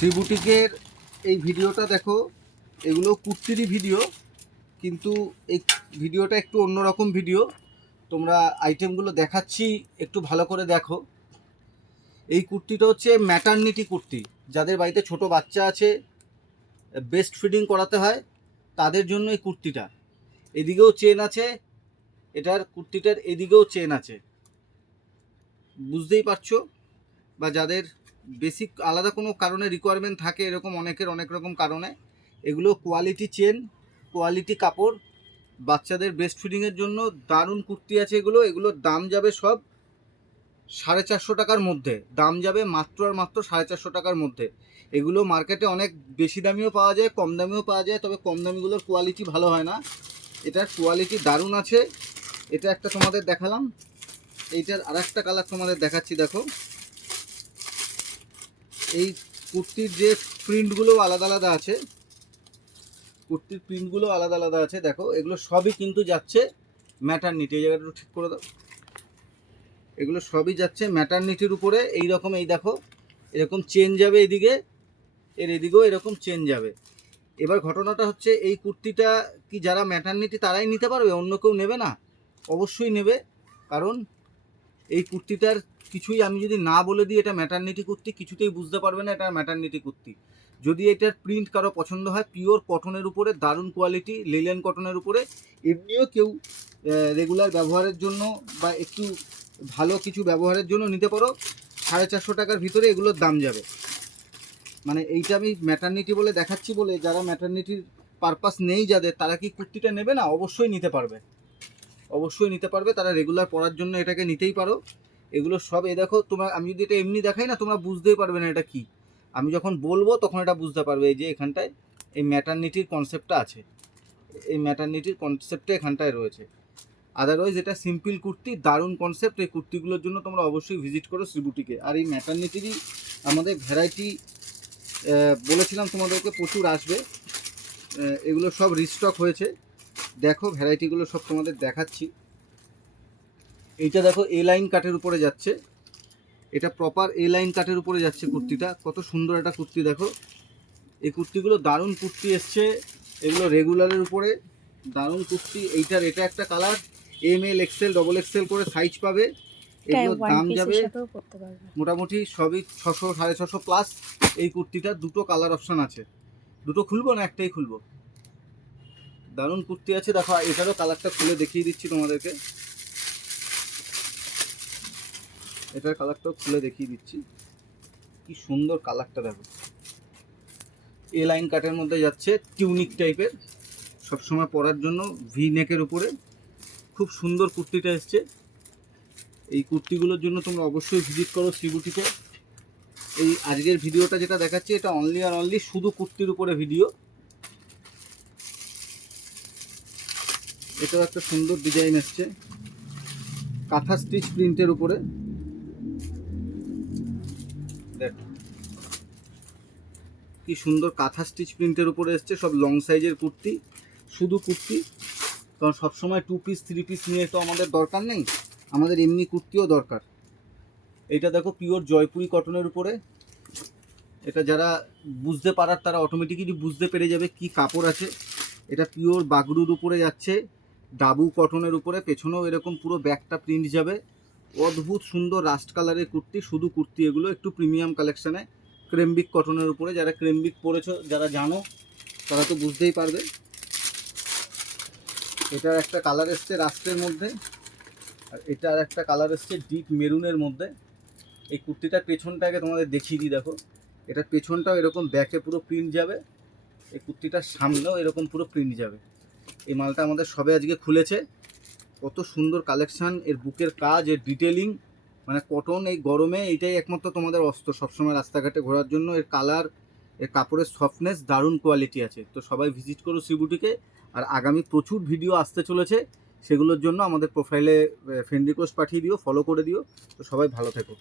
শ্রী বুটিকের এই ভিডিওটা দেখো, এগুলো কুর্তিরই ভিডিও, কিন্তু এই ভিডিওটা একটু অন্যরকম ভিডিও। তোমরা আইটেমগুলো দেখাচ্ছি, একটু ভালো করে দেখো। এই কুর্তিটা হচ্ছে ম্যাটারনিটি কুর্তি। যাদের বাড়িতে ছোট বাচ্চা আছে, বেস্ট ফিডিং করাতে হয়, তাদের জন্য এই কুর্তিটা। এদিকেও চেন আছে, এটার কুর্তিটার এদিকেও চেন আছে, বুঝতেই পারছো। বা যাদের বেসিক আলাদা কোনো কারণে রিকোয়ারমেন্ট থাকে, এরকম অনেকের অনেক রকম কারণে, এগুলো কোয়ালিটি চেন, কোয়ালিটি কাপড়, বাচ্চাদের ব্রেস্ট ফিডিংয়ের জন্য দারুণ কুর্তি আছে। এগুলোর দাম যাবে সব 450 টাকার মধ্যে, দাম যাবে মাত্র আর মাত্র 450 টাকার মধ্যে। এগুলো মার্কেটে অনেক বেশি দামিও পাওয়া যায়, কম দামিও পাওয়া যায়, তবে কম দামিগুলোর কোয়ালিটি ভালো হয় না। এটার কোয়ালিটি দারুণ আছে। এটা একটা তোমাদের দেখালাম, এইটার আর একটা কালার তোমাদের দেখাচ্ছি। দেখো, এই কুর্তির যে প্রিন্টগুলো আলাদা আলাদা আছে, কুর্তির প্রিন্টগুলো আলাদা আলাদা আছে। দেখো, এগুলো সবই কিন্তু যাচ্ছে ম্যাটারনিটি। এই জায়গাটা ঠিক করে দাও। এগুলো সবই যাচ্ছে ম্যাটারনিটির উপরে। এই রকম, এই দেখো, এরকম চেন যাবে এদিকে, এর এদিকেও এরকম চেন যাবে। এবার ঘটনাটা হচ্ছে, এই কুর্তিটা কি যারা ম্যাটারনিটি তারাই নিতে পারবে, অন্য কেউ নেবে না? অবশ্যই নেবে। কারণ এই কুর্তিটার কিছুই আমি যদি না বলে দিই এটা ম্যাটারনিটি কুর্তি, কিছুতেই বুঝতে পারবে না এটা ম্যাটারনিটি কুর্তি। যদি এটার প্রিন্ট কারো পছন্দ হয়, পিওর কটনের উপরে, দারুণ কোয়ালিটি, লিলেন কটনের উপরে, এমনিও কেউ রেগুলার ব্যবহারের জন্য বা একটু ভালো কিছু ব্যবহারের জন্য নিতে পারো। 450 টাকার ভিতরে এগুলোর দাম যাবে। মানে এইটা আমি ম্যাটারনিটি বলে দেখাচ্ছি বলে, যারা ম্যাটারনিটির পারপাস নেই যাদের, তারা কি কুর্তিটা নেবে না? অবশ্যই নিতে পারবে, অবশ্যই নিতে পারবে। তারা রেগুলার পরার জন্য এটাকে নিতেই পারো। এগুলো সব, এ দেখো, তোমার আমি যদি এটা এমনি দেখাই না, তোমরা বুঝতেই পারবে না এটা কি। আমি যখন বলবো তখন এটা বুঝতে পারবে। এই যে এখানটায় এই ম্যাটারনিটির কনসেপ্টটা আছে, এই ম্যাটারনিটির কনসেপ্টটা এখানটায় রয়েছে। আদারওয়াইজ এটা সিম্পল কুর্তি, দারুণ কনসেপ্ট। এই কুর্তিগুলোর জন্য তোমরা অবশ্যই ভিজিট করো শ্রী বুটিকে। আর এই ম্যাটারনিটিরই আমাদের ভ্যারাইটি বলেছিলাম তোমাদেরকে প্রচুর আসবে। এগুলো সব রিস্টক হয়েছে। দেখো, ভ্যারাইটিগুলো সব তোমাদের দেখাচ্ছি। এইটা দেখো, এ লাইন কাটের উপরে যাচ্ছে, এটা প্রপার এ লাইন কাটের উপরে যাচ্ছে কুর্তিটা। কত সুন্দর একটা কুর্তি দেখো। এই কুর্তিগুলো দারুণ কুর্তি এসছে, এগুলো রেগুলারের উপরে দারুণ কুর্তি। এইটার এটা একটা colour, M L XL double XL করে সাইজ পাবে। এগুলোর দাম যাবে মোটামুটি সবই 600 650 প্লাস। এই কুর্তিটার দুটো কালার অপশান আছে, দুটো খুলবো না একটাই খুলবো। দারুণ কুর্তি আছে। দেখো, এটারও কালারটা খুলে দেখিয়ে দিচ্ছি তোমাদেরকে। এটার কালারটাও খুলে দেখিয়ে দিচ্ছি, কি সুন্দর কালারটা দেখো। এ লাইন কাটের মধ্যে যাচ্ছে, টিউনিক টাইপের, সবসময় পরার জন্য ভি নেকের উপরে। খুব সুন্দর কুর্তিটা এসছে। এই কুর্তিগুলোর জন্য তোমরা অবশ্যই ভিজিট করো শ্রী বুটিকে। এই আজকের ভিডিওটা যেটা দেখাচ্ছি, এটা অনলি আর অনলি শুধু কুর্তির উপরে ভিডিও। এটাও একটা সুন্দর ডিজাইন এসছে, কাঁথা স্টিচ প্রিন্টের উপরে। দেখো কি সুন্দর কাঁথা স্টিচ প্রিন্টের উপরে এসছে। সব লং সাইজের কুর্তি, শুধু কুর্তি। কারণ সবসময় 2 পিস 3 পিস নিয়ে তো আমাদের দরকার নেই, আমাদের এমনি কুর্তিও দরকার। এটা দেখো, পিওর জয়পুরি কটনের উপরে। এটা যারা বুঝতে পারার, তারা অটোমেটিক্যালি বুঝতে পেরে যাবে কি কাপড় আছে। এটা পিওর বাগরুর উপরে যাচ্ছে, ডাবু কটনের উপরে। পেছনেও এরকম পুরো ব্যাকটা প্রিন্ট যাবে। অদ্ভুত সুন্দর রাস্ট কালারের কুর্তি, শুধু কুর্তি। এগুলো একটু প্রিমিয়াম কালেকশানে, ক্রেমবিক কটনের উপরে। যারা ক্রেমবিক পরেছো, যারা জানো, তারা তো বুঝতেই পারবে। এটার একটা কালার এসছে রাস্টের মধ্যে, আর এটা আর একটা কালার এসছে ডিপ মেরুনের মধ্যে। এই কুর্তিটার পেছনটাকে তোমাদের দেখিয়ে দিই। দেখো, এটার পেছনটাও এরকম ব্যাকে পুরো প্রিন্ট যাবে, এই কুর্তিটার সামনেও এরকম পুরো প্রিন্ট যাবে। এই মালটা আমাদের সবে আজকে খুলেছে। কত সুন্দর কালেকশান, এর বুকের কাজ, এর ডিটেলিং, মানে কটন। এই গরমে এইটাই একমাত্র তোমাদের অস্ত্র সবসময় রাস্তাঘাটে ঘোরার জন্য। এর কালার, এর কাপড়ের সফটনেস, দারুণ কোয়ালিটি আছে। তো সবাই ভিজিট করো শ্রী বুটিকে। আর আগামী প্রচুর ভিডিও আসতে চলেছে, সেগুলোর জন্য আমাদের প্রোফাইলে ফ্রেন্ড রিকোয়েস্ট পাঠিয়ে দিও, ফলো করে দিও। তো সবাই ভালো থেকো।